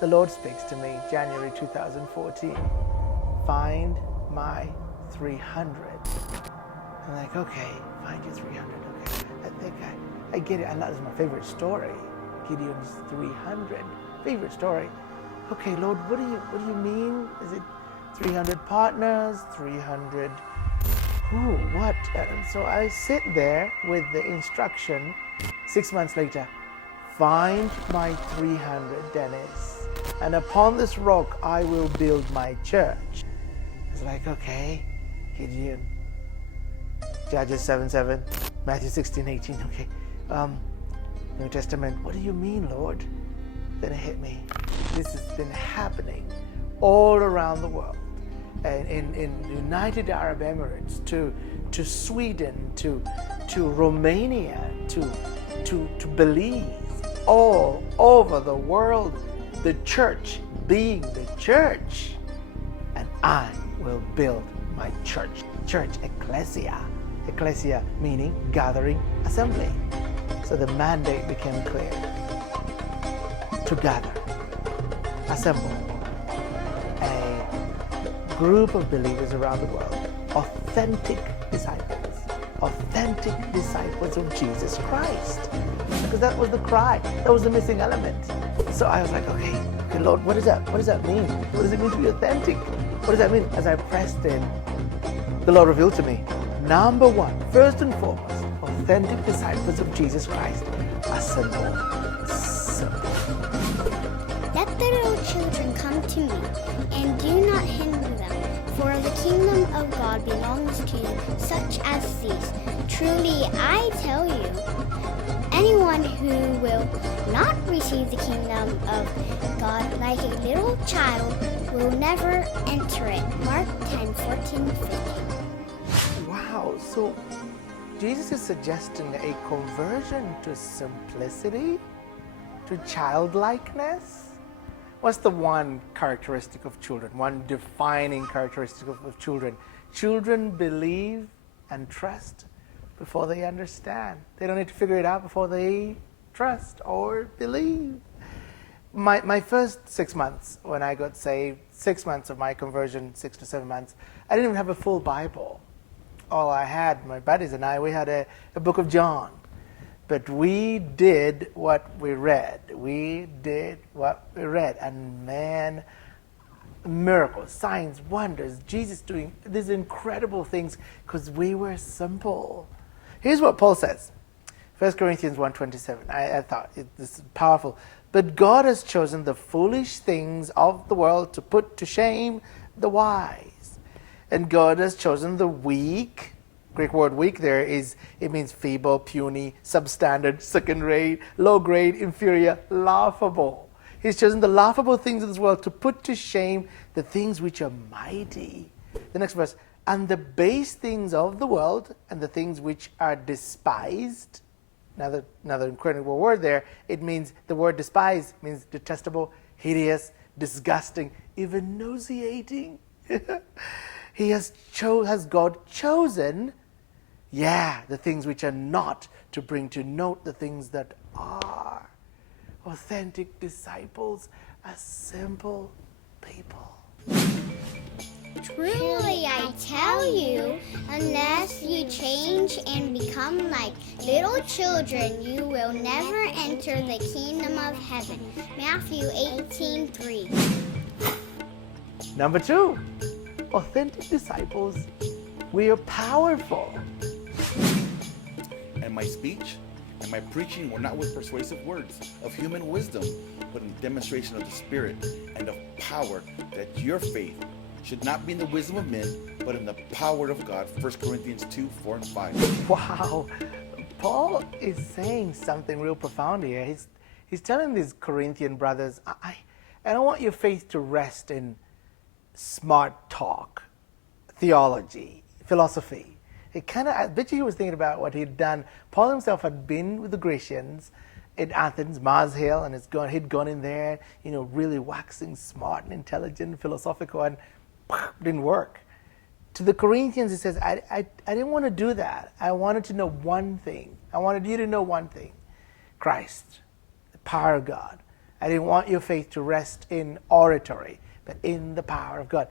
the Lord speaks to me, January 2014. Find my 300. I'm like, okay, find your 300. Okay, I think I get it. I love, this is my favorite story. Gideon's 300. Favorite story. Okay, Lord, what do you mean? Is it 300 partners? 300 who? What? And so I sit there with the instruction. 6 months later, find my 300, Dennis, and upon this rock I will build my church. It's like, okay, Gideon. Judges 7:7, Matthew 16:18. Okay, New Testament. What do you mean, Lord? Then it hit me. This has been happening all around the world, and in United Arab Emirates, to Sweden, to Romania, to Belize, all over the world, the church being the church, and I will build my church. Church, ecclesia meaning gathering, assembly. So the mandate became clear: to gather, assemble a group of believers around the world, authentic disciples of Jesus Christ. Because that was the cry, that was the missing element. So I was like, okay, Lord, what does that mean? What does it mean to be authentic? What does that mean? As I pressed in, the Lord revealed to me, number one, first and foremost, authentic disciples of Jesus Christ, assemble. Let the little children come to me, and do not hinder them, for the kingdom of God belongs to such as these. Truly, I tell you, anyone who will not receive the kingdom of God like a little child will never enter it. Mark 10:14-15. Wow, so Jesus is suggesting a conversion to simplicity, to childlikeness. What's the one characteristic of children, one defining characteristic of children? Children believe and trust before they understand. They don't need to figure it out before they trust or believe. My first 6 months when I got saved, 6 months of my conversion, 6 to 7 months, I didn't even have a full Bible. All I had, my buddies and I, we had a book of John. But we did what we read. And man, miracles, signs, wonders, Jesus doing these incredible things because we were simple. Here's what Paul says, 1 Corinthians 1:27. I thought this is powerful. But God has chosen the foolish things of the world to put to shame the wise. And God has chosen the weak. Greek word weak there it means feeble, puny, substandard, second rate, low grade, inferior, laughable. He's chosen the laughable things of this world to put to shame the things which are mighty. The next verse, and the base things of the world and the things which are despised. Another incredible word there. It means, the word despise means detestable, hideous, disgusting, even nauseating. Has God chosen, the things which are not, to bring to note the things that are. Authentic disciples are simple people. Truly, I tell you, unless you change and become like little children, you will never enter the kingdom of heaven. Matthew 18:3. Number 2, authentic disciples, we are powerful. And my speech and my preaching were not with persuasive words of human wisdom, but in demonstration of the Spirit and of power, that your faith should not be in the wisdom of men, but in the power of God. 1 Corinthians 2:4-5. Wow, Paul is saying something real profound here. He's telling these Corinthian brothers, I don't want your faith to rest in smart talk, theology, philosophy. I bet you he was thinking about what he'd done. Paul himself had been with the Grecians in Athens, Mars Hill, and he'd gone in there, really waxing smart and intelligent, philosophical, and didn't work. To the Corinthians, he says, I didn't want to do that. I wanted to know one thing. I wanted you to know one thing: Christ, the power of God, I didn't want your faith to rest in oratory, but in the power of God.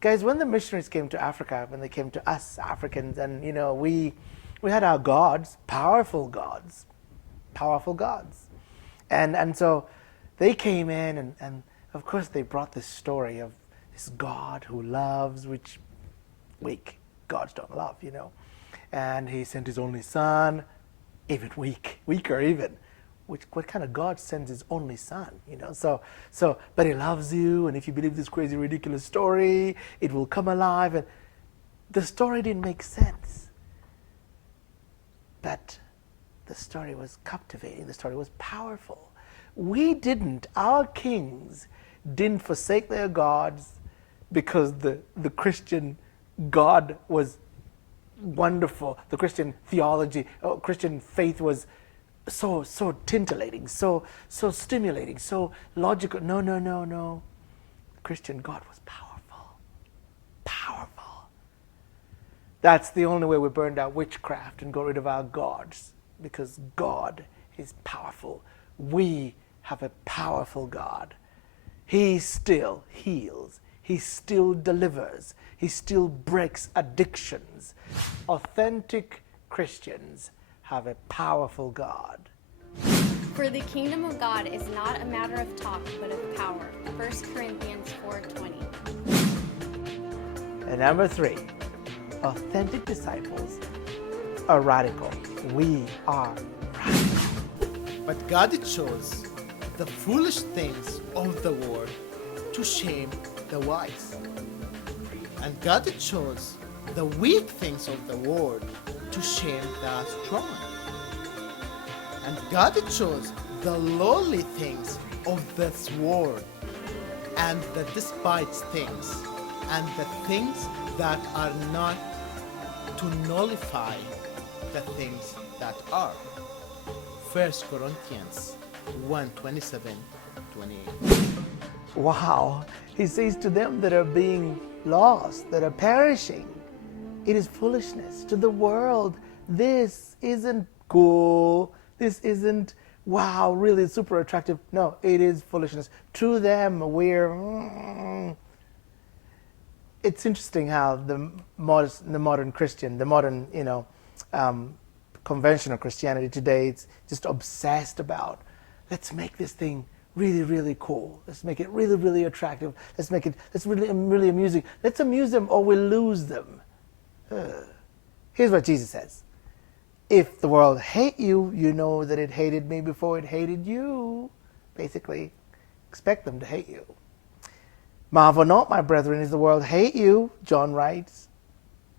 Guys, when the missionaries came to Africa, when they came to us Africans, and we had our gods, powerful gods. And so they came in, and of course they brought this story of this God who loves, which weak gods don't love, And he sent his only son, even weaker even. What kind of God sends his only son, So, but he loves you, and if you believe this crazy, ridiculous story, it will come alive. And the story didn't make sense. But the story was captivating. The story was powerful. Our kings didn't forsake their gods because the Christian God was wonderful. The Christian theology, Christian faith was so titillating, so stimulating, so logical. No. The Christian God was powerful. That's the only way we burned out witchcraft and got rid of our gods, because God is powerful. We have a powerful God. He still heals. He still delivers. He still breaks addictions. Authentic Christians have a powerful God. For the kingdom of God is not a matter of talk, but of power. 1 Corinthians 4:20. And number 3, authentic disciples are radical. We are radical. But God chose the foolish things of the world to shame the wise. And God chose the weak things of the world to shame the strong. And God chose the lowly things of this world and the despised things and the things that are not, to nullify the things that are. 1 Corinthians 1:27-28. Wow. He says to them that are being lost, that are perishing, it is foolishness. To the world, this isn't cool. This isn't, wow, really super attractive. No, it is foolishness. To them, it's interesting how the modern Christian, the modern, conventional Christianity today, it's just obsessed about, let's make this thing really, really cool. Let's make it really, really attractive. Let's really, really amusing. Let's amuse them or we'll lose them. Here's what Jesus says. If the world hate you, you know that it hated me before it hated you. Basically, expect them to hate you. Marvel not, my brethren, if the world hate you, John writes.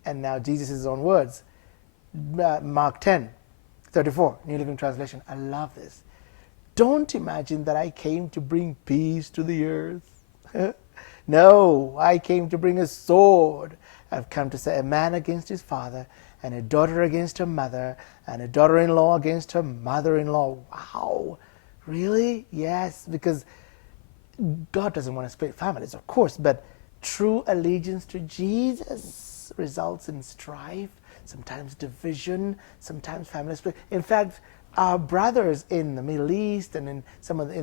And now Jesus' own words. Mark 10:34, New Living Translation. I love this. Don't imagine that I came to bring peace to the earth. No, I came to bring a sword. I've come to set a man against his father, and a daughter against her mother, and a daughter-in-law against her mother-in-law. Wow. Really? Yes, because God doesn't want to split families, of course, but true allegiance to Jesus results in strife, sometimes division, sometimes family split. In fact, our brothers in the Middle East and in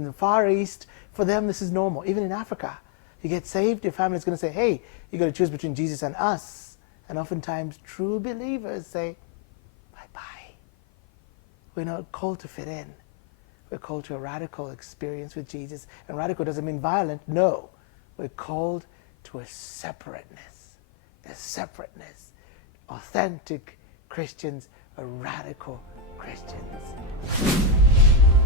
the Far East, for them this is normal. Even in Africa, you get saved, your family is going to say, hey, you got to choose between Jesus and us. And oftentimes true believers say, bye-bye. We're not called to fit in. We're called to a radical experience with Jesus. And radical doesn't mean violent. No. We're called to a separateness. Authentic Christians are radical Christians.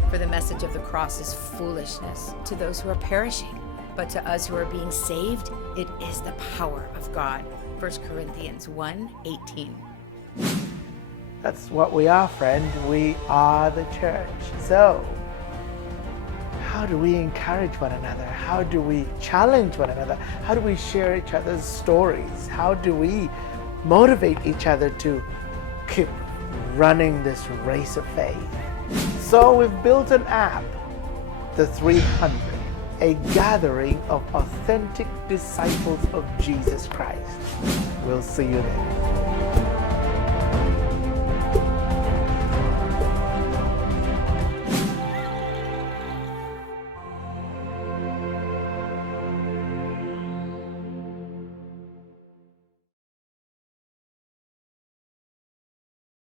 For the message of the cross is foolishness to those who are perishing, but to us who are being saved, it is the power of God. 1 Corinthians 1:18. That's what we are, friend. We are the church. So, how do we encourage one another? How do we challenge one another? How do we share each other's stories? How do we motivate each other to keep running this race of faith? So we've built an app, the 300, a gathering of authentic disciples of Jesus Christ. We'll see you there.